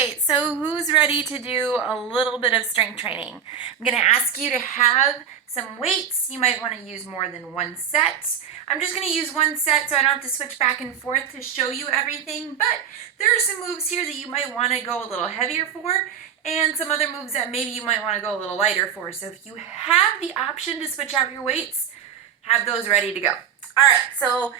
right, so who's ready to do a little bit of strength training? I'm going to ask you to have some weights. You might want to use more than one set. I'm just going to use one set so I don't have to switch back and forth to show you everything, but there are some moves here that you might want to go a little heavier for, and some other moves that maybe you might want to go a little lighter for. So if you have the option to switch out your weights, have those ready to go. All right, so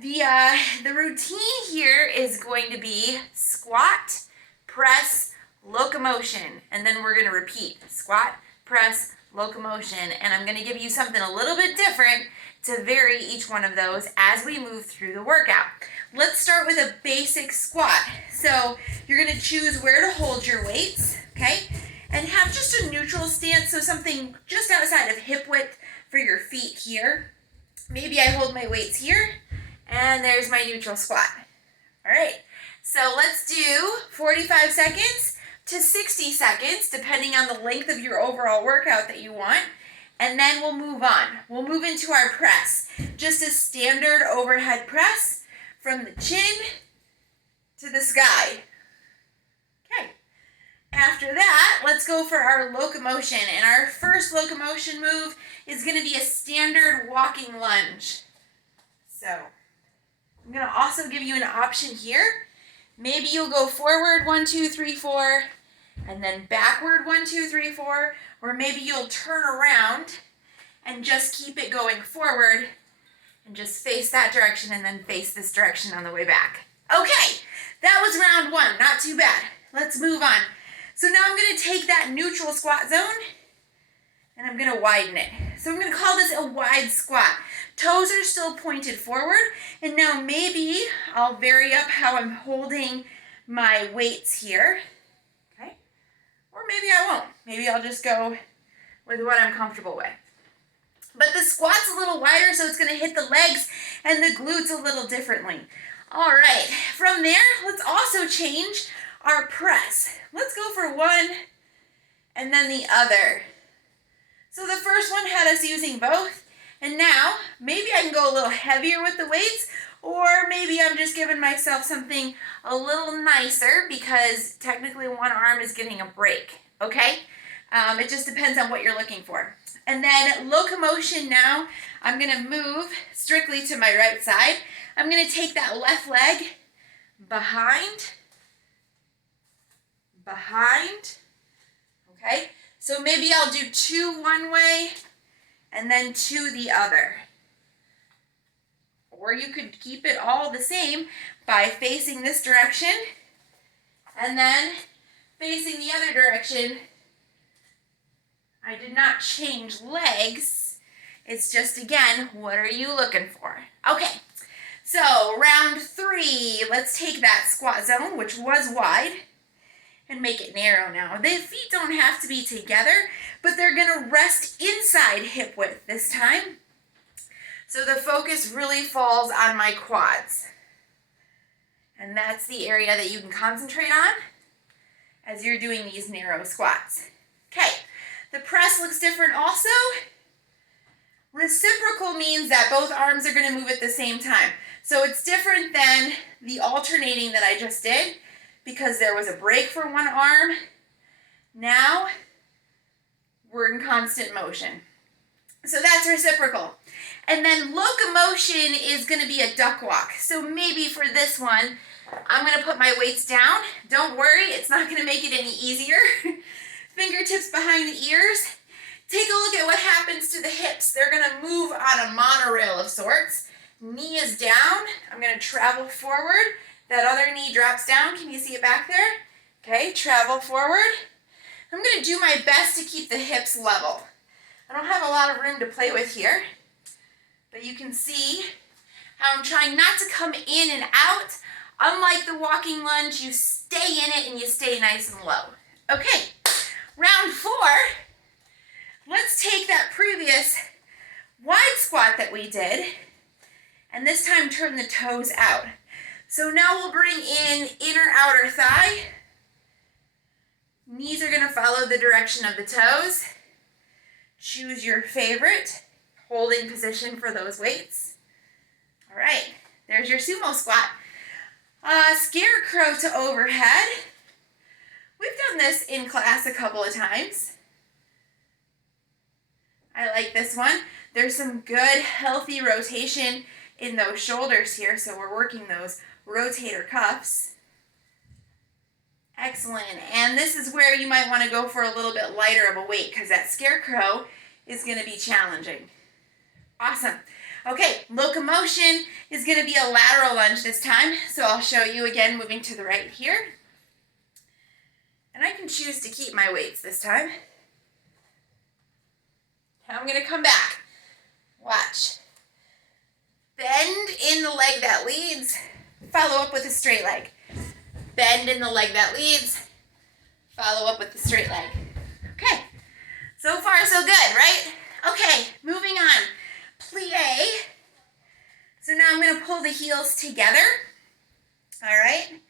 the routine here is going to be squat, press, locomotion, and then we're going to repeat squat, press, locomotion, and I'm going to give you something a little bit different to vary each one of those as we move through the workout. Let's start with a basic squat. So you're going to choose where to hold your weights, okay, and have just a neutral stance, so something just outside of hip width for your feet here. Maybe I hold my weights here, and there's my neutral squat. All right, so let's do 45 seconds to 60 seconds, depending on the length of your overall workout that you want, and then we'll move on. We'll move into our press, just a standard overhead press from the chin to the sky. Okay, after that, let's go for our locomotion, and our first locomotion move is going to be a standard walking lunge. So I'm going to also give you an option here. Maybe you'll go forward 1, 2, 3, 4, and then backward 1, 2, 3, 4, or maybe you'll turn around and just keep it going forward and just face that direction and then face this direction on the way back. Okay, that was round 1, not too bad. Let's move on. So now I'm going to take that neutral squat zone and I'm going to widen it. So I'm going to call this a wide squat. Toes are still pointed forward, and now maybe I'll vary up how I'm holding my weights here, okay? Or maybe I won't. Maybe I'll just go with what I'm comfortable with. But the squat's a little wider, so it's going to hit the legs and the glutes a little differently. All right, from there, let's also change our press. Let's go for one and then the other. So the first one had us using both, and now maybe I can go a little heavier with the weights, or maybe I'm just giving myself something a little nicer because technically one arm is getting a break, okay? It just depends on what you're looking for. And then locomotion now, I'm going to move strictly to my right side. I'm going to take that left leg behind, okay? So maybe I'll do 2 one way and then 2 the other. Or you could keep it all the same by facing this direction and then facing the other direction. I did not change legs. It's just, again, what are you looking for? Okay, so round 3, let's take that squat zone, which was wide, and make it narrow now. The feet don't have to be together, but they're going to rest inside hip width this time. So the focus really falls on my quads. And that's the area that you can concentrate on as you're doing these narrow squats. Okay, the press looks different also. Reciprocal means that both arms are going to move at the same time. So it's different than the alternating that I just did, because there was a break for one arm. Now we're in constant motion. So that's reciprocal. And then locomotion is going to be a duck walk. So maybe for this one, I'm going to put my weights down. Don't worry, it's not going to make it any easier. Fingertips behind the ears. Take a look at what happens to the hips. They're going to move on a monorail of sorts. Knee is down. I'm going to travel forward. That other knee drops down. Can you see it back there? Okay, travel forward. I'm going to do my best to keep the hips level. I don't have a lot of room to play with here, but you can see how I'm trying not to come in and out. Unlike the walking lunge, you stay in it and you stay nice and low. Okay, round 4. Let's take that previous wide squat that we did, and this time turn the toes out. So now we'll bring in inner outer thigh. Knees are going to follow the direction of the toes. Choose your favorite holding position for those weights. All right, there's your sumo squat. Scarecrow to overhead. We've done this in class a couple of times. I like this one. There's some good, healthy rotation in those shoulders here, so we're working those rotator cuffs. Excellent. And this is where you might want to go for a little bit lighter of a weight because that scarecrow is going to be challenging. Awesome. Okay, locomotion is going to be a lateral lunge this time. So I'll show you again, moving to the right here. And I can choose to keep my weights this time. Now I'm going to come back. Watch. Bend in the leg that leads. Follow up with a straight leg. Bend in the leg that leads. Follow up with the straight leg. Okay. So far, so good, right? Okay, moving on. Plie. So now I'm going to pull the heels together. All right.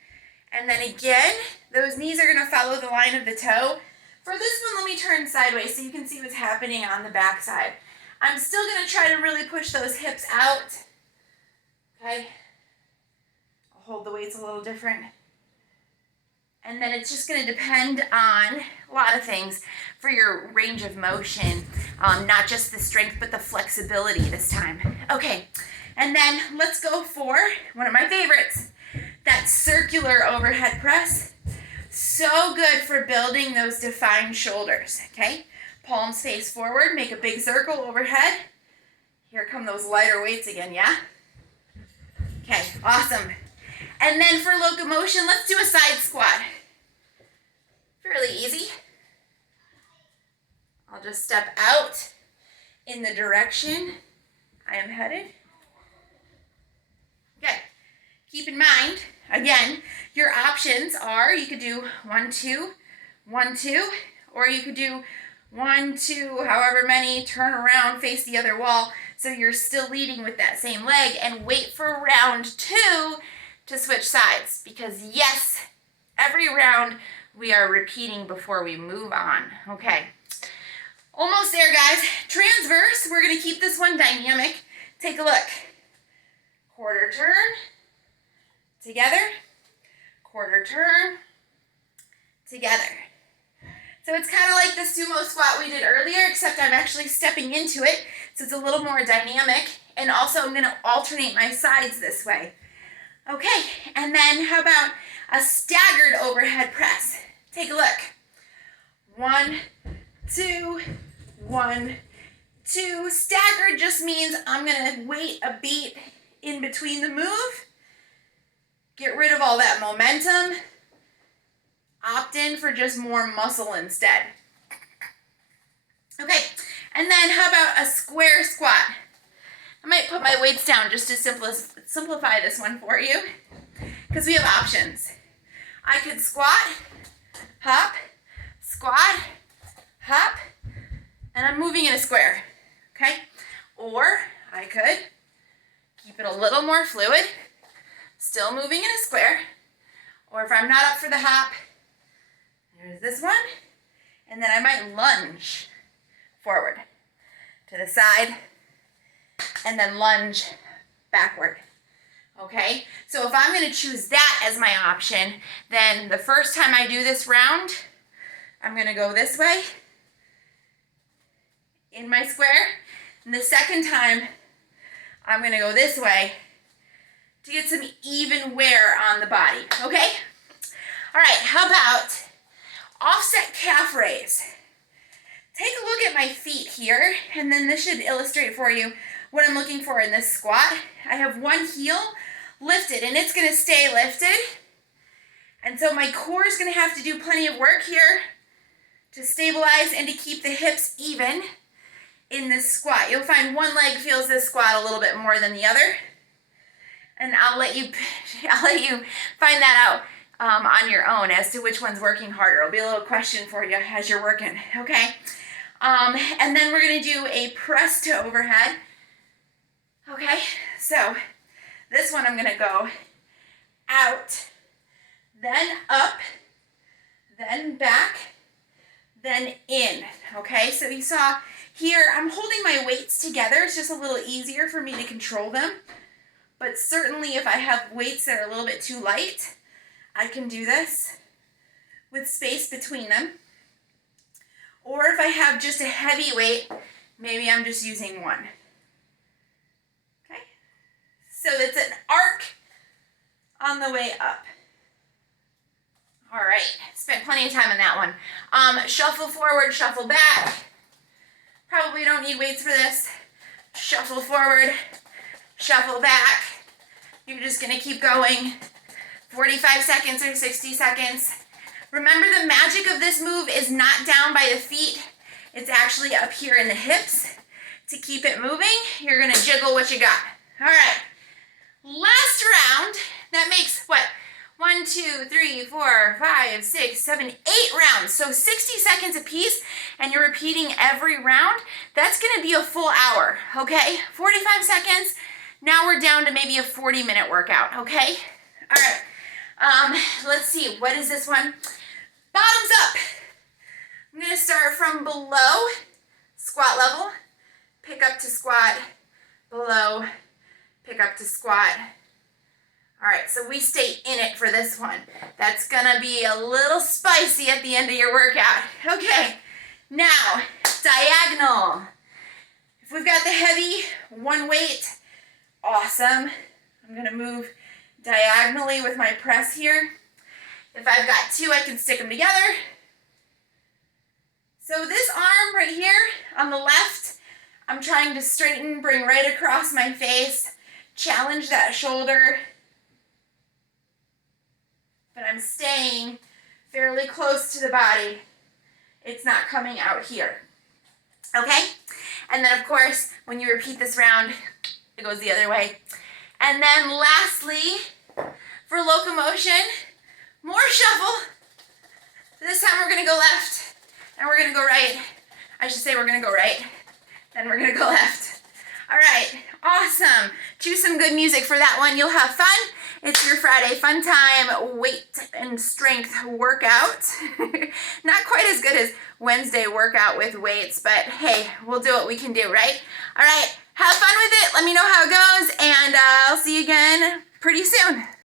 And then again, those knees are going to follow the line of the toe. For this one, let me turn sideways so you can see what's happening on the back side. I'm still going to try to really push those hips out. Okay. I'll hold the weights a little different. And then it's just going to depend on a lot of things for your range of motion, not just the strength, but the flexibility this time. Okay, and then let's go for one of my favorites, that circular overhead press. So good for building those defined shoulders, okay? Palms face forward, make a big circle overhead. Here come those lighter weights again, yeah? Okay, awesome. And then for locomotion, let's do a side squat. Fairly easy. I'll just step out in the direction I am headed. Okay, keep in mind, again, your options are you could do 1, 2, 1, 2, or you could do 1, 2, however many, turn around, face the other wall, so you're still leading with that same leg, and wait for round 2 to switch sides, because yes, every round we are repeating before we move on. Okay, almost there, guys. Transverse, we're going to keep this one dynamic. Take a look. Quarter turn, together, quarter turn, together. So it's kind of like the sumo squat we did earlier, except I'm actually stepping into it, so it's a little more dynamic, and also I'm going to alternate my sides this way. Okay, and then how about a staggered overhead press? Take a look. 1, 2, 1, 2. Staggered just means I'm going to wait a beat in between the move. Get rid of all that momentum. Opt in for just more muscle instead. Okay, and then how about a square squat? I might put my weights down just to simplify this one for you, because we have options. I could squat, hop, and I'm moving in a square, okay? Or I could keep it a little more fluid, still moving in a square, or if I'm not up for the hop, there's this one, and then I might lunge forward to the side, and then lunge backward. Okay, so if I'm going to choose that as my option, then the first time I do this round, I'm going to go this way in my square, and the second time, I'm going to go this way to get some even wear on the body. Okay? All right, how about offset calf raise? Take a look at my feet here, and then this should illustrate for you what I'm looking for in this squat. I have one heel lifted, and it's going to stay lifted. And so my core is going to have to do plenty of work here to stabilize and to keep the hips even in this squat. You'll find one leg feels this squat a little bit more than the other. And I'll let you find that out on your own as to which one's working harder. It'll be a little question for you as you're working, okay? And then we're going to do a press to overhead. Okay, so this one I'm going to go out, then up, then back, then in. Okay, so you saw here I'm holding my weights together. It's just a little easier for me to control them. But certainly if I have weights that are a little bit too light, I can do this with space between them. Or if I have just a heavy weight, maybe I'm just using one. Okay? So it's an arc on the way up. All right, spent plenty of time on that one. Shuffle forward, shuffle back. Probably don't need weights for this. Shuffle forward, shuffle back. You're just gonna keep going. 45 seconds or 60 seconds. Remember, the magic of this move is not down by the feet. It's actually up here in the hips. To keep it moving, you're gonna jiggle what you got. All right, last round. That makes what? 1, 2, 3, 4, 5, 6, 7, 8 rounds. So 60 seconds a piece, and you're repeating every round. That's gonna be a full hour, okay? 45 seconds, now we're down to maybe a 40-minute workout, okay? All right, let's see, what is this one? Bottoms up. I'm gonna start from below, squat level, pick up to squat, below, pick up to squat. All right, so we stay in it for this one. That's gonna be a little spicy at the end of your workout. Okay, now, diagonal. If we've got the heavy, one weight, awesome. I'm gonna move diagonally with my press here. If I've got two, I can stick them together. So this arm right here on the left, I'm trying to straighten, bring right across my face, challenge that shoulder. But I'm staying fairly close to the body. It's not coming out here. Okay? And then, of course, when you repeat this round, it goes the other way. And then lastly, for locomotion, more shuffle. This time we're going to go left, and we're going to go right. I should say we're going to go right, then we're going to go left. All right, awesome. Choose some good music for that one. You'll have fun. It's your Friday fun time weight and strength workout. Not quite as good as Wednesday workout with weights, but hey, we'll do what we can do, right? All right, have fun with it. Let me know how it goes, and I'll see you again pretty soon.